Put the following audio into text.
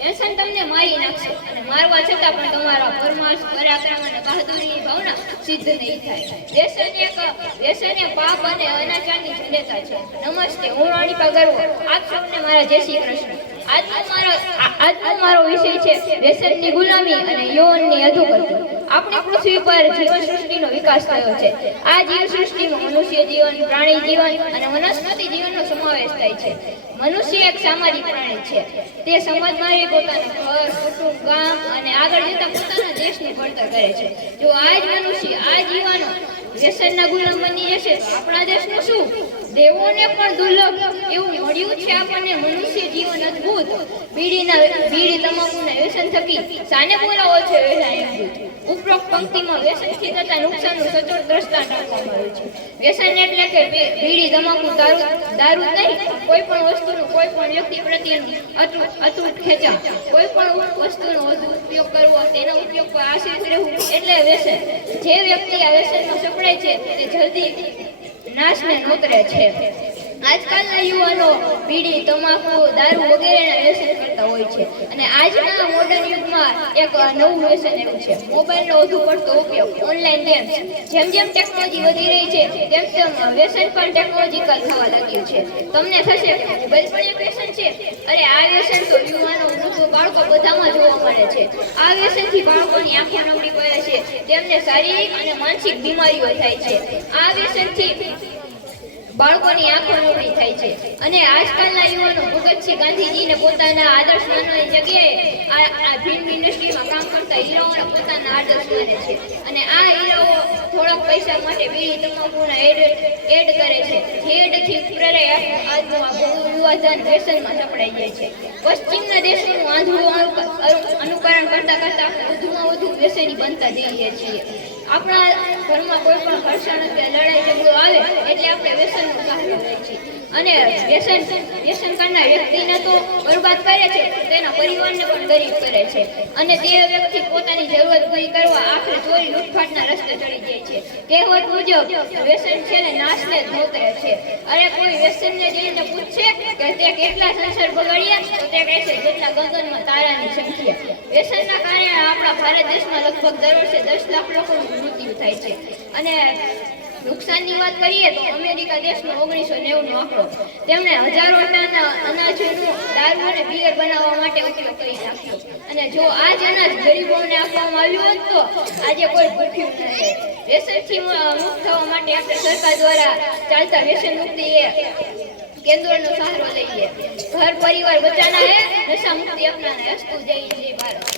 વ્યસન તમને મારી નાખશે અને મારવા છતાં પણ તમારા પરમાર્થ પરાક્રમ અને બહાદુરીની ભાવના સિદ્ધ નહીં થાય। વ્યસન એ પાપ અને અનાચારની જડતા છે। નમસ્તે, હું રાણીપા ગરવો, આપ સૌને મારા જય શ્રી કૃષ્ણ। આજનો મારો વિષય છે વ્યસનની ગુલામી અને યૌવનની અધોગતિ। આપણી પૃથ્વી પર જીવન સૃષ્ટિનો વિકાસ થયો છે। આ જીવ સૃષ્ટિમાં મનુષ્ય જીવન, પ્રાણી જીવન અને વનસ્પતિ જીવનનો સમાવેશ થાય છે। મનુષ્ય એક સામાજિક પ્રાણી છે। તે સમાજમાં પોતાનું ઘર, કુટુંબ, ગામ અને આગળ જતા પોતાના દેશનું ઘડતર કરે છે। જો આ જ મનુષ્ય આ જીવનો વ્યસનના ગુલામ બની જશે તો આપણા દેશનું શું? દેવોને પણ દુર્લભ એવું મળ્યું છે આપણને મનુષ્ય જીવન અદ્ભુત। બીડી તમાકુના વ્યસન થકી સાને બોલાવો છે ઉપરોક્ત પંક્તિમાં વ્યસનથી થતા નુકસાનનું સચોટ દ્રષ્ટાંત આપવામાં આવ્યું છે। વ્યસન એટલે કે બીડી, તમાકુ, દારૂ નહીં, કોઈ પણ વસ્તુનું કોઈ પણ વ્યક્તિ પ્રત્યેનું અતૂટ ખેંચાણ, કોઈ પણ વસ્તુનો વધુ ઉપયોગ કરવો, તેનો ઉપયોગ પર આશ્રિત રહેવું એટલે વ્યસન। જે વ્યક્તિ આ વ્યસનમાં સપડાય છે તે જલ્દી નાશને નોતરે છે। આજકાલના યુવાનો બીડી, તમાકુ, દારૂ વગેરેના વ્યસન કરતા હોય છે અને આજના મોડર્ન યુગમાં એક નવું વ્યસન એવું છે મોબાઈલનો વધુ પડતો ઉપયોગ, ઓનલાઈન ગેમ્સ। જેમ જેમ ટેકનોલોજી વધી રહી છે તેમ તેમ વ્યસન પણ ટેકનોલોજીકલ થવા લાગ્યું છે। તમને થશે કે મોબાઈલ પણ એક વ્યસન છે? અરે આ વ્યસન તો યુવાનો, વૃદ્ધો, બાળકો બધામાં જોવા મળે છે। આ વ્યસનથી બાળકોની આંખો નબળી પડે છે, તેમને શારીરિક અને માનસિક બીમારીઓ થાય છે। આ વ્યસનથી બાળકોની આંખો નબળી થાય છે અને આજકાલના યુવાનો ભગતસિંહ ગાંધીજીને પોતાના આદર્શ માનવાની જગ્યાએ આ ફિલ્મ ઇન્ડસ્ટ્રીમાં કામ કરતા હીરાઓને પોતાના આદર્શ માને છે અને આ હીરાઓ થોડાક પૈસા માટે બીડી, તમાકુના એડ કરે છે। જે એડથી પ્રેરાય આજનું આ યુવાધન વ્યસનમાં સપડાઈ જાય છે। પશ્ચિમના દેશોનું આંધળું અનુકરણ કરતા કરતા વધુમાં વધુ વ્યસની બનતા જઈએ છીએ। આપણા ઘરમાં કોઈ પણ ઘર્ષણ કે લડાઈ ઝઘડો આવે એટલે આપણે વ્યસનનો સહારો લઈએ છીએ અને વ્યસન કરનાર વ્યક્તિને તો બરબાદ કરે છે, તેના પરિવારને પણ ગરીબ કરે છે અને તે વ્યક્તિ પોતાની જરૂરત પૂરી કરવા આખરે ચોરી લૂંટફાટના રસ્તે ચડી જાય છે। કહેવત મુજબ વ્યસન છે ને નાશને જ નોતરે છે। અરે કોઈ વ્યસનને જઈને પૂછશે કે તે કેટલા સંસાર બગાડ્યા તો તે કહેશે જેટલા ગગનમાં તારાની સંખ્યા। વ્યસનના કારણે આપણા ભારત દેશમાં લગભગ દર વર્ષે 10 લાખ લોકોનું મૃત્યુ થાય છે અને નુકસાનની વાત કરીએ તો અમેરિકા દેશનો 1990નો આંકડો, તેમણે હજારો ટન અનાજનો દારૂ અને બિયર બનાવવા માટે ઉપયોગ કરી નાખ્યો અને જો આ જ અનાજ ગરીબોને આપવામાં આવ્યું હોત તો આજે કોઈ ભૂખ્યું ન રહે। વ્યસનથી મુક્ત થવા માટે આપણે સરકાર દ્વારા ચાલતા વ્યસન મુક્તિ કેન્દ્રનો સહારો લઈએ। ઘર પરિવાર બચાના હે, નશા મુક્તિ અપનાના હે। અસ્તુ, જય ભારત।